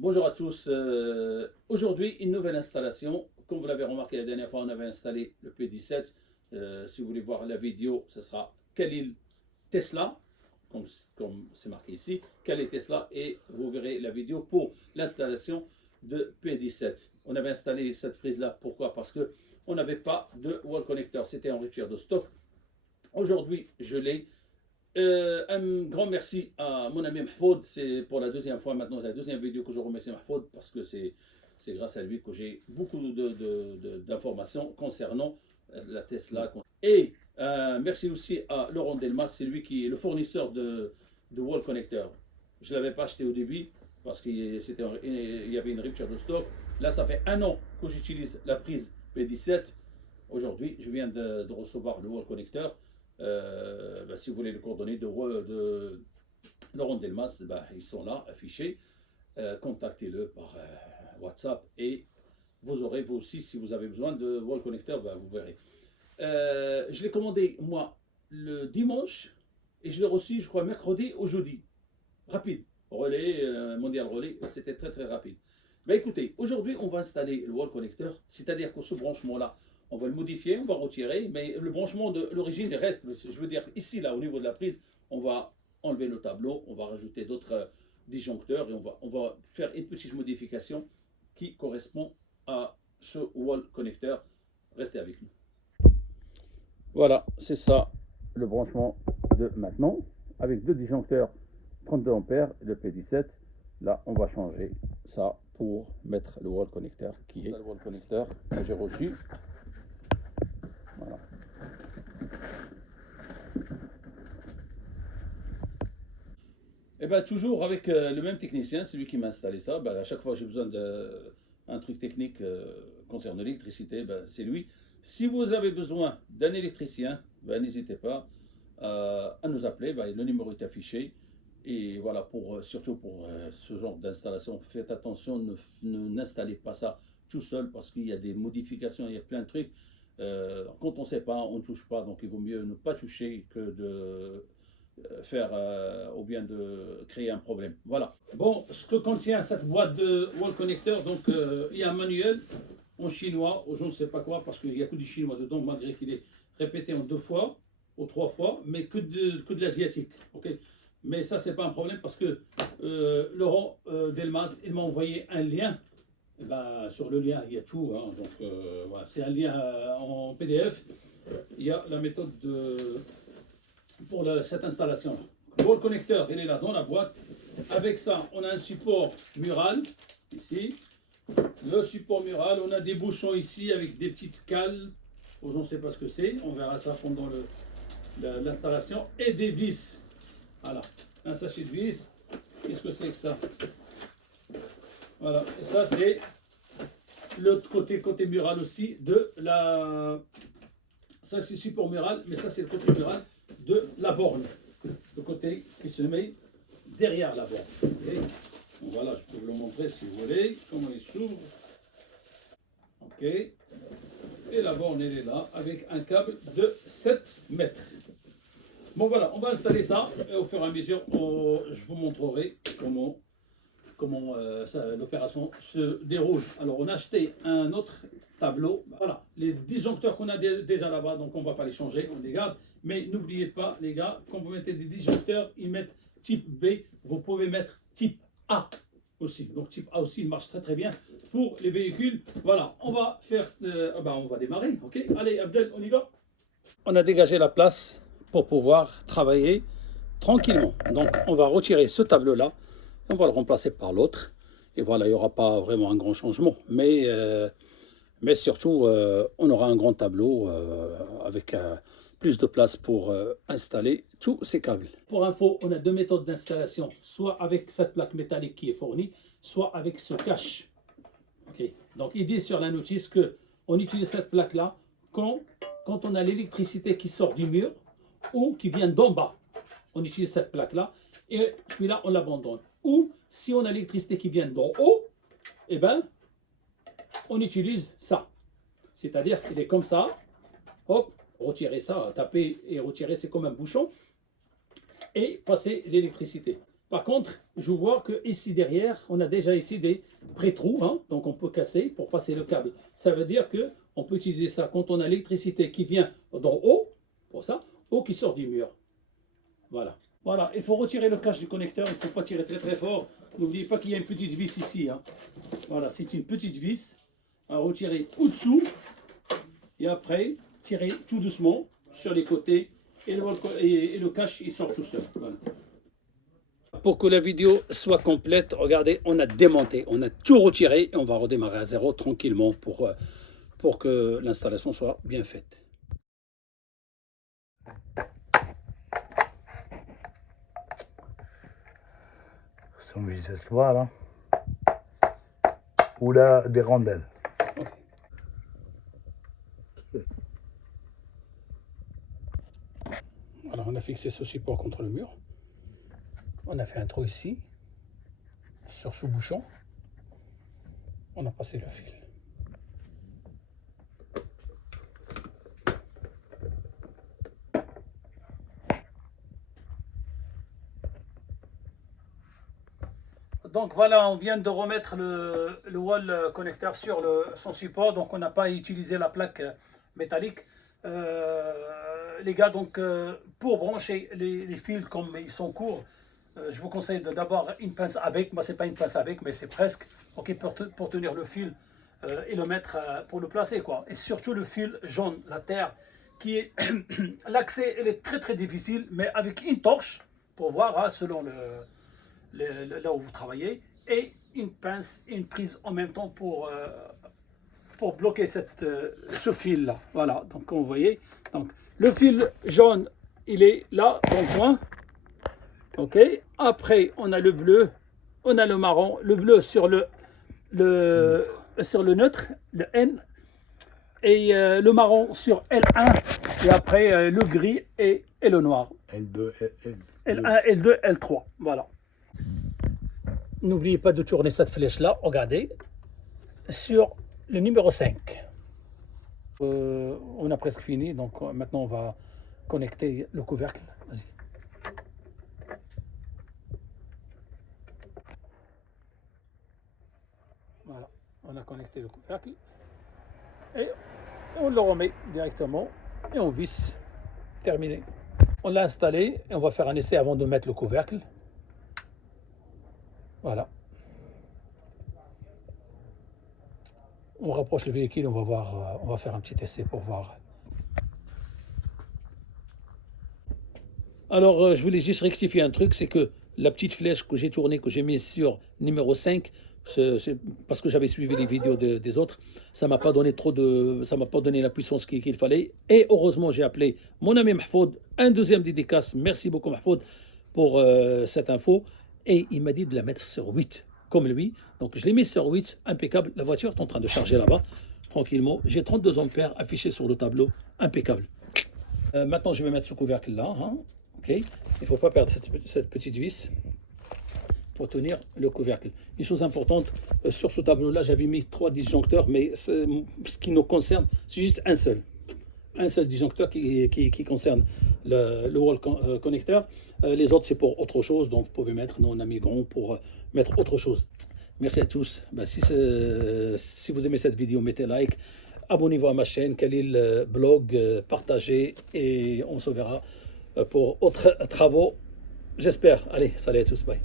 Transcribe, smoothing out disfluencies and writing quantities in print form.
Bonjour à tous. Aujourd'hui, une nouvelle installation. Comme vous l'avez remarqué la dernière fois, on avait installé le P17. Si vous voulez voir la vidéo, ce sera Khalil Tesla, comme c'est marqué ici. Khalil Tesla, et vous verrez la vidéo pour l'installation de P17. On avait installé cette prise-là. Pourquoi? Parce que on n'avait pas de wall connector. C'était en rupture de stock. Aujourd'hui, je l'ai. Un grand merci à mon ami Mahfoud. C'est pour la deuxième fois maintenant, c'est la deuxième vidéo que je remercie Mahfoud parce que c'est grâce à lui que j'ai beaucoup d'informations concernant la Tesla. Et merci aussi à Laurent Delmas, c'est lui qui est le fournisseur de wall connector. Je ne l'avais pas acheté au début parce qu'il y avait une rupture de stock. Là, ça fait un an que j'utilise la prise P17. Aujourd'hui, je viens de recevoir le wall connector. Si vous voulez les coordonnées de Laurent Delmas, ils sont là affichés. Contactez-le par WhatsApp et vous aurez vous aussi, si vous avez besoin de wall connector, vous verrez. Je l'ai commandé moi le dimanche et je l'ai reçu, je crois, mercredi ou jeudi. Rapide. Relais, mondial relais, c'était très très rapide. Écoutez, aujourd'hui on va installer le wall connector, c'est-à-dire que ce branchement-là, on va le modifier, on va retirer, mais le branchement de l'origine reste. Je veux dire, ici, là, au niveau de la prise, on va enlever le tableau, on va rajouter d'autres disjoncteurs et on va faire une petite modification qui correspond à ce wall connector. Restez avec nous. Voilà, c'est ça le branchement de maintenant, avec deux disjoncteurs 32 ampères, le P17. Là, on va changer ça pour mettre le wall connector qui est le wall connector que j'ai reçu. Voilà. Et toujours avec le même technicien, c'est lui qui m'a installé ça. À chaque fois que j'ai besoin d'un truc technique concernant l'électricité, c'est lui. Si vous avez besoin d'un électricien, n'hésitez pas à nous appeler. Le numéro est affiché. Et voilà, surtout pour ce genre d'installation, faites attention, n'installez pas ça tout seul parce qu'il y a des modifications, il y a plein de trucs. Quand on ne sait pas, on ne touche pas, donc il vaut mieux ne pas toucher que de faire ou bien de créer un problème. Voilà. Bon, ce que contient cette boîte de wall connector, donc il y a un manuel en chinois, ou je ne sais pas quoi, parce qu'il n'y a que du chinois dedans, malgré qu'il est répété en 2 fois ou 3 fois, mais que de l'asiatique. Okay, mais ça, c'est pas un problème parce que Laurent Delmas, il m'a envoyé un lien. Sur le lien, il y a tout. Hein, donc, voilà, c'est un lien en PDF. Il y a la méthode pour cette installation. Le wall connector, il est là dans la boîte. Avec ça, on a un support mural ici. Le support mural, on a des bouchons ici avec des petites cales. Je ne sais pas ce que c'est. On verra ça pendant l'installation. Et des vis. Voilà, un sachet de vis. Qu'est-ce que c'est que ça? Voilà, et ça c'est l'autre côté mural aussi de la... Ça c'est support mural, mais ça c'est le côté mural de la borne. Le côté qui se met derrière la borne. Okay. Donc voilà, je peux vous le montrer si vous voulez, comment il s'ouvre. Ok. Et la borne elle est là, avec un câble de 7 mètres. Bon voilà, on va installer ça, et au fur et à mesure, je vous montrerai comment l'opération se déroule. Alors on a acheté un autre tableau. Voilà, les disjoncteurs qu'on a déjà là-bas, donc on ne va pas les changer, on les garde. Mais n'oubliez pas les gars, quand vous mettez des disjoncteurs, ils mettent type B, vous pouvez mettre type A aussi. Donc type A aussi, il marche très très bien pour les véhicules. Voilà, on va faire, on va démarrer, ok? Allez Abdel, on y va. On a dégagé la place pour pouvoir travailler tranquillement. Donc on va retirer ce tableau-là. On va le remplacer par l'autre. Et voilà, il n'y aura pas vraiment un grand changement. Mais surtout, on aura un grand tableau avec plus de place pour installer tous ces câbles. Pour info, on a 2 méthodes d'installation. Soit avec cette plaque métallique qui est fournie, soit avec ce cache. Okay. Donc, il dit sur la notice qu'on utilise cette plaque-là quand on a l'électricité qui sort du mur ou qui vient d'en bas. On utilise cette plaque-là et celui-là, on l'abandonne. Ou si on a l'électricité qui vient d'en haut, on utilise ça. C'est-à-dire qu'il est comme ça, hop, retirer ça, taper et retirer, c'est comme un bouchon, et passer l'électricité. Par contre, je vois que ici derrière, on a déjà ici des pré-trous, hein, donc on peut casser pour passer le câble. Ça veut dire que on peut utiliser ça quand on a l'électricité qui vient d'en haut, pour ça, ou qui sort du mur. Voilà. Voilà, il faut retirer le cache du connecteur, il ne faut pas tirer très très fort. N'oubliez pas qu'il y a une petite vis ici. Hein. Voilà, c'est une petite vis à retirer au-dessous et après tirer tout doucement sur les côtés et le cache il sort tout seul. Voilà. Pour que la vidéo soit complète, regardez, on a démonté, on a tout retiré et on va redémarrer à zéro tranquillement pour que l'installation soit bien faite. Son visage, voilà. Ou là, des rondelles. Okay. Voilà, on a fixé ce support contre le mur. On a fait un trou ici, sur ce bouchon. On a passé le fil. Donc voilà, on vient de remettre le wall connecteur sur son support, donc on n'a pas utilisé la plaque métallique. Les gars, donc pour brancher les fils comme ils sont courts, je vous conseille d'avoir une pince à bec. Moi, c'est pas une pince à bec, mais c'est presque ok pour tenir le fil et le mettre pour le placer, quoi. Et surtout le fil jaune, la terre, qui est l'accès, elle est très très difficile, mais avec une torche pour voir hein, selon là où vous travaillez, et une pince et une prise en même temps pour bloquer ce fil là. Voilà, donc comme vous voyez, donc le fil jaune il est là dans le coin, ok. Après on a le bleu, on a le marron, le bleu sur le neutre, le N, et le marron sur L1, et après le gris et le noir. L2, L1, L2, L3, voilà. N'oubliez pas de tourner cette flèche-là, regardez, sur le numéro 5. On a presque fini, donc maintenant on va connecter le couvercle. Vas-y. Voilà, on a connecté le couvercle. Et on le remet directement et on visse. Terminé. On l'a installé et on va faire un essai avant de mettre le couvercle. Voilà. On rapproche le véhicule, on va voir, on va faire un petit essai pour voir. Alors, je voulais juste rectifier un truc, c'est que la petite flèche que j'ai tournée, que j'ai mise sur numéro 5, c'est parce que j'avais suivi les vidéos des autres, ça m'a pas donné ça m'a pas donné la puissance qu'il fallait. Et heureusement, j'ai appelé mon ami Mahfoud, un deuxième dédicace. Merci beaucoup Mahfoud pour cette info. Et il m'a dit de la mettre sur 8, comme lui. Donc je l'ai mis sur 8, impeccable. La voiture est en train de charger là-bas, tranquillement. J'ai 32 ampères affichés sur le tableau, impeccable. Maintenant, je vais mettre ce couvercle là. Hein. Okay. Il ne faut pas perdre cette petite vis pour tenir le couvercle. Une chose importante, sur ce tableau-là, j'avais mis 3 disjoncteurs, mais ce qui nous concerne, c'est juste un seul disjoncteur qui concerne le wall connecteur. Les autres, c'est pour autre chose, donc vous pouvez mettre nos amis grands pour mettre autre chose. Merci à tous. Ben, si vous aimez cette vidéo, mettez like, abonnez-vous à ma chaîne, Khalil Blog, partagez, et on se verra pour autres travaux, j'espère. Allez, salut à tous, bye.